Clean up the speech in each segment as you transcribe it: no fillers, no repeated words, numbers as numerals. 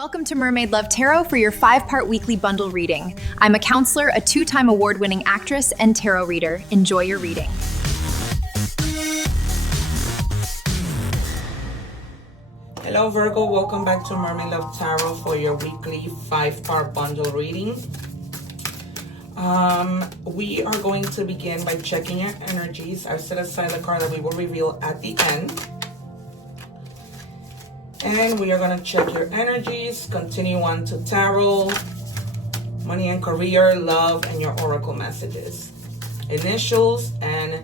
Welcome to Mermaid Love Tarot for your 5-part weekly bundle reading. I'm a counselor, a 2-time award-winning actress, and tarot reader. Enjoy your reading. Hello Virgo, welcome back to Mermaid Love Tarot for your weekly 5-part bundle reading. We are going to begin by checking your energies. I've set aside the card that we will reveal at the end. And we are going to check your energies, continue on to tarot, money and career, love, and your oracle messages. Initials and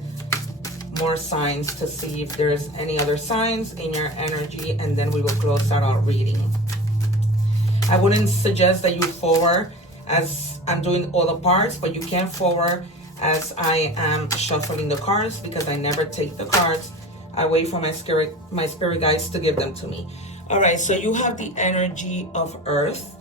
more signs to see if there's any other signs in your energy, and then we will close out our reading. I wouldn't suggest that you forward as I'm doing all the parts, but you can forward as I am shuffling the cards because I never take the cards. I wait for my spirit guides to give them to me. All right, so you have the energy of Earth,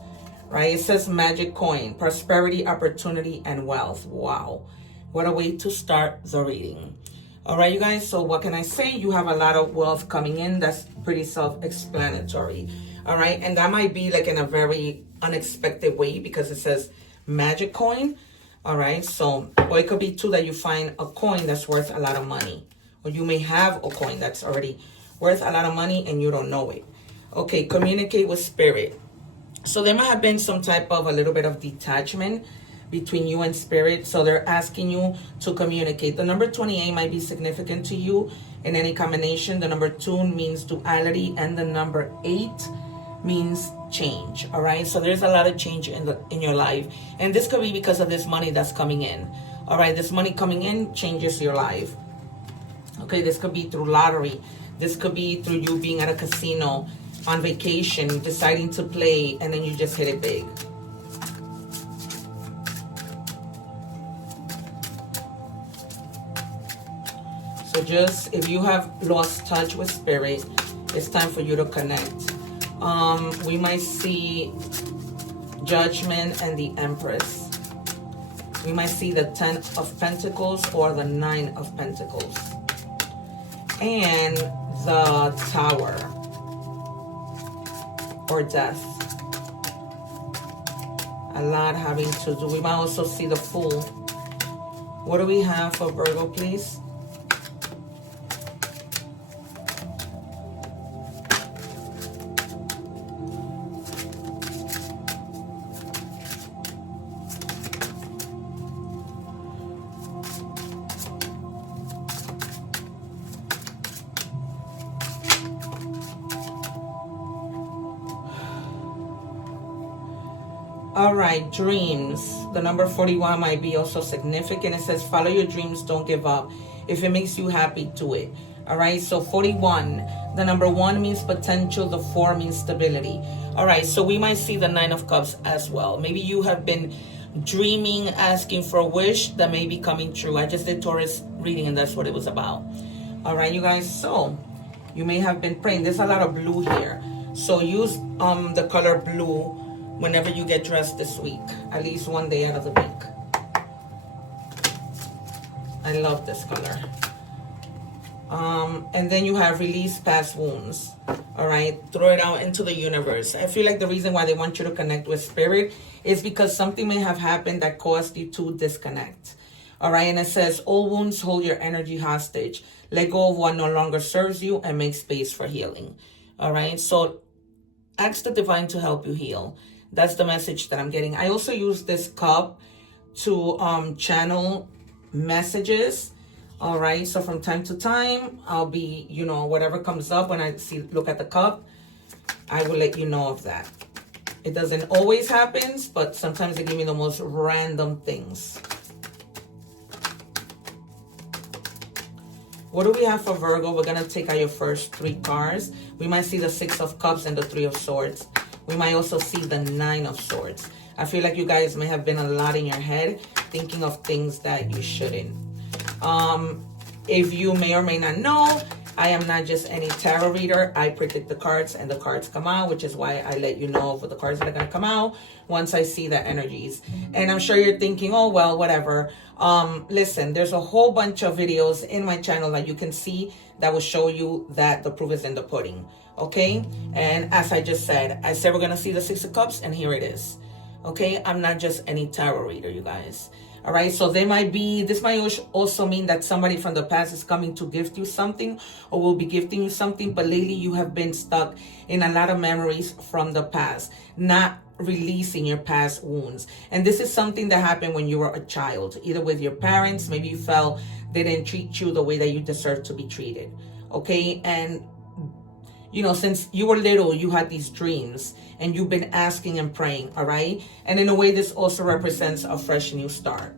right? It says magic coin, prosperity, opportunity, and wealth. Wow, what a way to start the reading. All right, you guys, so what can I say? You have a lot of wealth coming in. That's pretty self-explanatory. All right, and that might be like in a very unexpected way because it says magic coin. All right, so, or it could be too that you find a coin that's worth a lot of money. Or you may have a coin that's already worth a lot of money and you don't know it. Okay, communicate with spirit. So there might have been some type of a little bit of detachment between you and spirit. So they're asking you to communicate. The number 28 might be significant to you in any combination. The number 2 means duality, and the number 8 means change. All right, so there's a lot of change in your life, and this could be because of this money that's coming in. All right, this money coming in changes your life. Okay, this could be through lottery. This could be through you being at a casino on vacation, deciding to play, and then you just hit it big. So just, if you have lost touch with spirit, it's time for you to connect. We might see Judgment and the Empress. We might see the 10 of Pentacles or the 9 of Pentacles. And the Tower or Death. A lot having to do. We might also see the Fool. What do we have for Virgo, please? All right, dreams. The number 41 might be also significant. It says, follow your dreams, don't give up. If it makes you happy, do it. All right, so 41. The number 1 means potential. The 4 means stability. All right, so we might see the 9 of Cups as well. Maybe you have been dreaming, asking for a wish that may be coming true. I just did Taurus reading, and that's what it was about. All right, you guys, so you may have been praying. There's a lot of blue here. So use the color blue whenever you get dressed this week, at least one day out of the week. I love this color. And then you have release past wounds. All right, throw it out into the universe. I feel like the reason why they want you to connect with spirit is because something may have happened that caused you to disconnect. All right, and it says, all wounds hold your energy hostage. Let go of what no longer serves you and make space for healing. All right, so ask the divine to help you heal. That's the message that I'm getting. I also use this cup to channel messages. All right, so from time to time, I'll be, you know, whatever comes up when I look at the cup, I will let you know of that. It doesn't always happen, but sometimes they give me the most random things. What do we have for Virgo? We're going to take out your first 3 cards. We might see the 6 of Cups and the 3 of Swords. We might also see the 9 of Swords. I feel like you guys may have been a lot in your head thinking of things that you shouldn't. If you may or may not know, I am not just any tarot reader. I predict the cards and the cards come out, which is why I let you know for the cards that are going to come out once I see the energies. And I'm sure you're thinking, oh, well, whatever. Listen, there's a whole bunch of videos in my channel that you can see that will show you that the proof is in the pudding. Okay, and as I just said, I said we're gonna see the Six of Cups, and here it is. Okay, I'm not just any tarot reader, you guys. All right, so this might also mean that somebody from the past is coming to gift you something, or will be gifting you something, but lately you have been stuck in a lot of memories from the past, not releasing your past wounds. And this is something that happened when you were a child, either with your parents. Maybe you felt they didn't treat you the way that you deserve to be treated. Okay, and you know, since you were little, you had these dreams and you've been asking and praying, all right? And in a way, this also represents a fresh new start.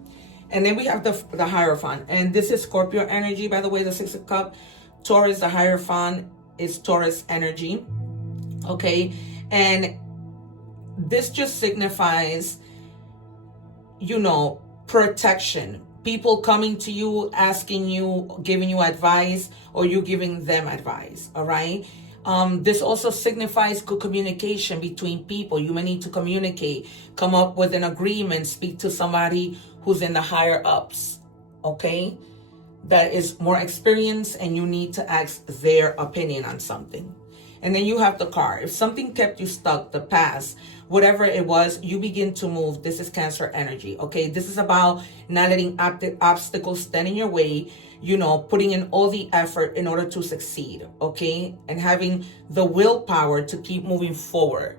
And then we have the Hierophant. And this is Scorpio energy, by the way, the Six of Cups. Taurus, the Hierophant is Taurus energy, okay? And this just signifies, you know, protection. People coming to you, asking you, giving you advice, or you giving them advice, all right? This also signifies good communication between people. You may need to communicate, come up with an agreement, speak to somebody who's in the higher ups, okay? That is more experienced, and you need to ask their opinion on something. And then you have the card. If something kept you stuck, the past, whatever it was, you begin to move. This is Cancer energy, okay? This is about not letting obstacles stand in your way, you know, putting in all the effort in order to succeed, okay? And having the willpower to keep moving forward,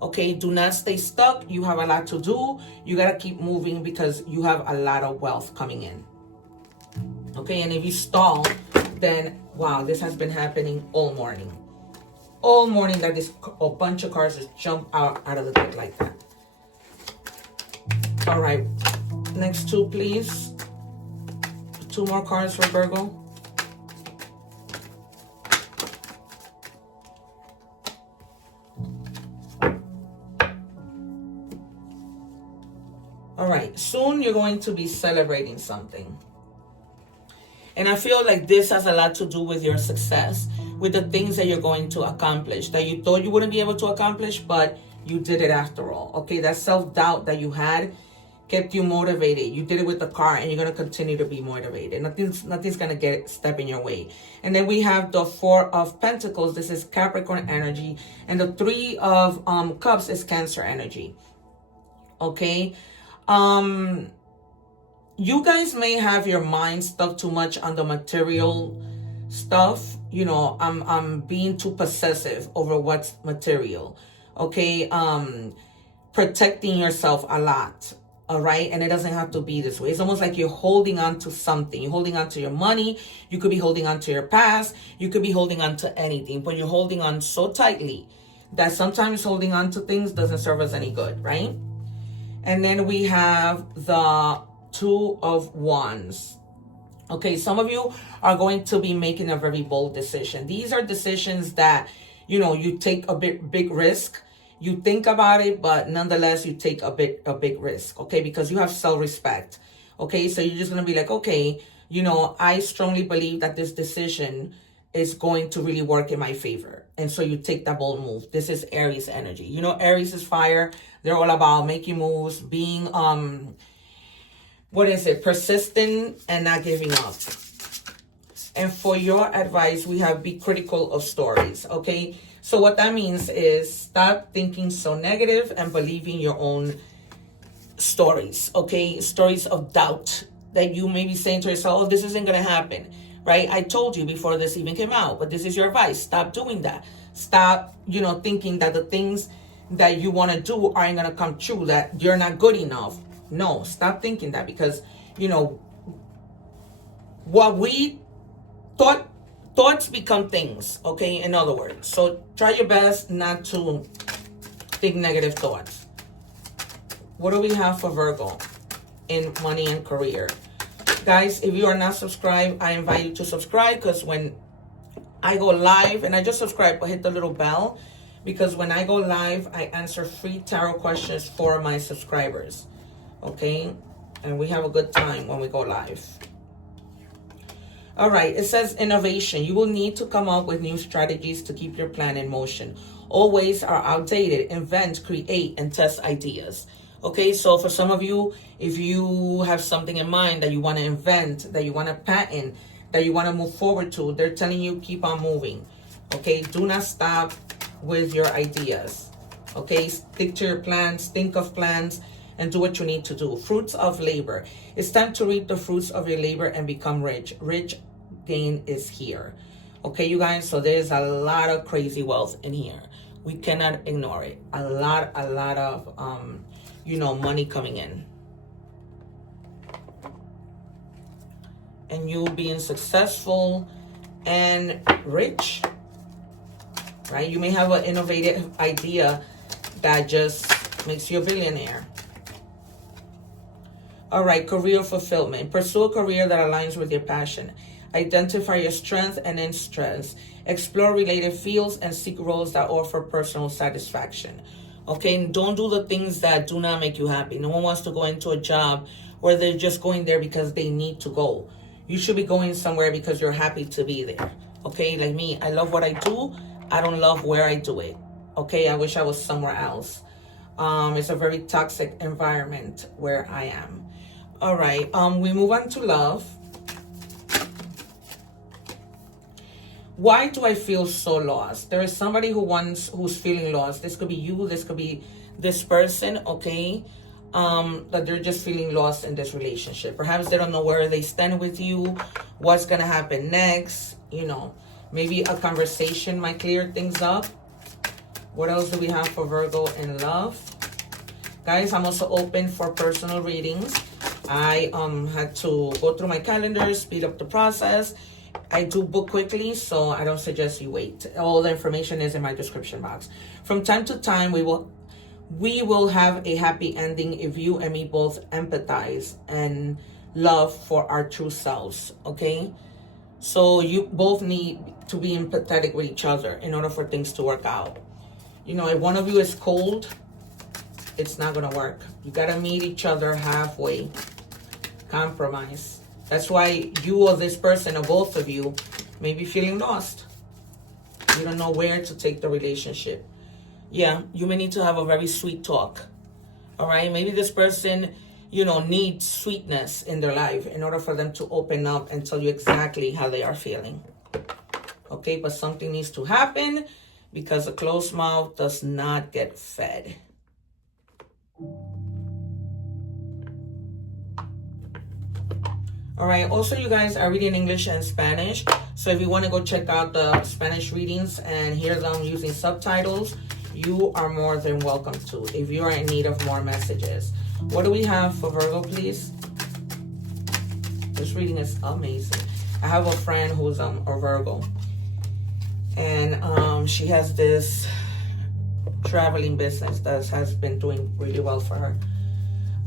okay? Do not stay stuck. You have a lot to do. You got to keep moving because you have a lot of wealth coming in, okay? And if you stall, then, wow, this has been happening all morning. All morning that a bunch of cards just jump out of the deck like that. All right, next two, please. Two more cards for Virgo. All right, soon you're going to be celebrating something. And I feel like this has a lot to do with your success, with the things that you're going to accomplish, that you thought you wouldn't be able to accomplish, but you did it after all. Okay, that self-doubt that you had kept you motivated. You did it with the car, and you're going to continue to be motivated. Nothing's going to step in your way. And then we have the Four of Pentacles. This is Capricorn energy. And the Three of Cups is Cancer energy. Okay. You guys may have your mind stuck too much on the material stuff. You know, I'm being too possessive over what's material. Okay. Protecting yourself a lot. All right. And it doesn't have to be this way. It's almost like you're holding on to something. You're holding on to your money. You could be holding on to your past. You could be holding on to anything, but you're holding on so tightly that sometimes holding on to things doesn't serve us any good. Right. And then we have the Two of Wands. Okay. Some of you are going to be making a very bold decision. These are decisions that, you know, you take a big risk. You think about it, but nonetheless, you take a big risk, okay? Because you have self-respect, okay? So you're just going to be like, okay, you know, I strongly believe that this decision is going to really work in my favor. And so you take that bold move. This is Aries energy. You know, Aries is fire. They're all about making moves, being, persistent and not giving up. And for your advice, we have be critical of stories, okay? So what that means is stop thinking so negative and believing your own stories, okay? Stories of doubt that you may be saying to yourself, oh, this isn't going to happen, right? I told you before this even came out, but this is your advice. Stop doing that. Stop, you know, thinking that the things that you want to do aren't going to come true, that you're not good enough. No, stop thinking that, because, you know, what we thoughts become things, okay? In other words, so try your best not to think negative thoughts. What do we have for Virgo in money and career? Guys, if you are not subscribed, I invite you to subscribe, because when I go live, and I just subscribe, but hit the little bell, because when I go live, I answer free tarot questions for my subscribers, okay? And we have a good time when we go live. All right, it says innovation. You will need to come up with new strategies to keep your plan in motion. All ways are outdated. Invent, create, and test ideas. Okay, so for some of you, if you have something in mind that you want to invent, that you want to patent, that you want to move forward to, they're telling you keep on moving. Okay, do not stop with your ideas. Okay, stick to your plans, think of plans, and do what you need to do. Fruits of labor. It's time to reap the fruits of your labor and become rich. Rich gain is here. Okay, you guys, so there's a lot of crazy wealth in here. We cannot ignore it. A lot of, you know, money coming in. And you being successful and rich, right? You may have an innovative idea that just makes you a billionaire. All right, career fulfillment. Pursue a career that aligns with your passion. Identify your strength and then strengths. Explore related fields and seek roles that offer personal satisfaction. Okay, and don't do the things that do not make you happy. No one wants to go into a job where they're just going there because they need to go. You should be going somewhere because you're happy to be there. Okay, like me, I love what I do. I don't love where I do it. Okay, I wish I was somewhere else. It's a very toxic environment where I am. All right, we move on to love. Why do I feel so lost? There is somebody who's feeling lost. This could be you, this could be this person, okay? That they're just feeling lost in this relationship. Perhaps they don't know where they stand with you, what's gonna happen next, you know. Maybe a conversation might clear things up. What else do we have for Virgo in love? Guys, I'm also open for personal readings. I had to go through my calendar, speed up the process. I do book quickly, so I don't suggest you wait. All the information is in my description box. From time to time, we will have a happy ending if you and me both empathize and love for our true selves, okay? So you both need to be empathetic with each other in order for things to work out. You know, if one of you is cold, it's not gonna work. You gotta meet each other halfway. Compromise. That's why you or this person or both of you may be feeling lost. You don't know where to take the relationship. Yeah, you may need to have a very sweet talk. All right, maybe this person, you know, needs sweetness in their life in order for them to open up and tell you exactly how they are feeling. Okay, but something needs to happen because a closed mouth does not get fed. All right, also you guys are reading English and Spanish. So if you want to go check out the Spanish readings and hear them using subtitles, you are more than welcome to if you are in need of more messages. What do we have for Virgo, please? This reading is amazing. I have a friend who's a Virgo. And she has this traveling business that has been doing really well for her.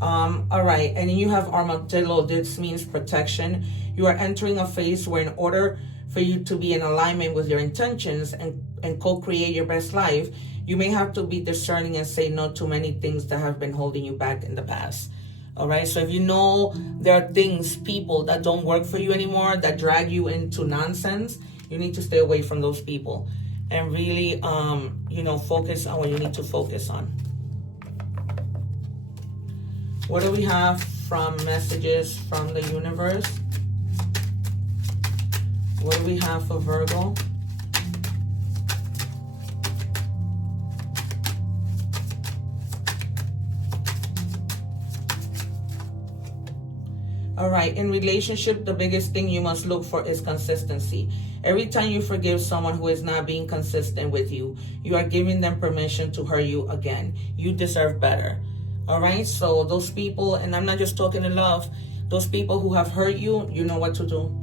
All right, and you have Armadillo. This means protection. You are entering a phase where in order for you to be in alignment with your intentions and co-create your best life, you may have to be discerning and say no to many things that have been holding you back in the past. All right, so if you know there are things, people that don't work for you anymore, that drag you into nonsense, you need to stay away from those people and really, you know, focus on what you need to focus on. What do we have from messages from the universe? What do we have for Virgo? All right, in relationship, the biggest thing you must look for is consistency. Every time you forgive someone who is not being consistent with you, you are giving them permission to hurt you again. You deserve better. All right, so those people, and I'm not just talking in love, those people who have hurt you, you know what to do.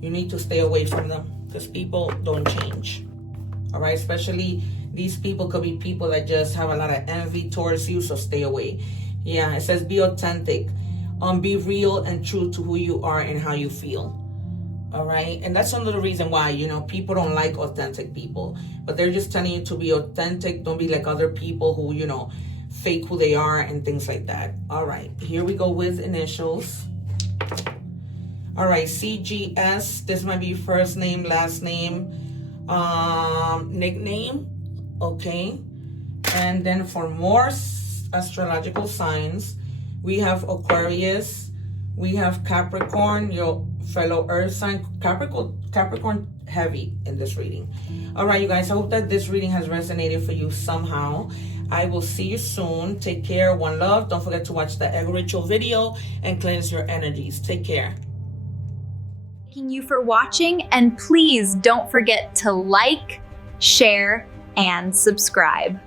You need to stay away from them because people don't change. All right, especially these people could be people that just have a lot of envy towards you, so stay away. Yeah, it says be authentic. Be real and true to who you are and how you feel. All right, and that's another reason why, you know, people don't like authentic people, but they're just telling you to be authentic. Don't be like other people who, you know, fake who they are and things like that. All right, here we go with initials. All right, CGS. This might be first name, last name, nickname. Okay, and then for more astrological signs, we have Aquarius, We have Capricorn, your fellow earth sign. Capricorn heavy in this reading. All right, you guys, I hope that this reading has resonated for you somehow. I will see you soon. Take care. One love. Don't forget to watch the Ego Ritual video and cleanse your energies. Take care. Thank you for watching, and please don't forget to like, share, and subscribe.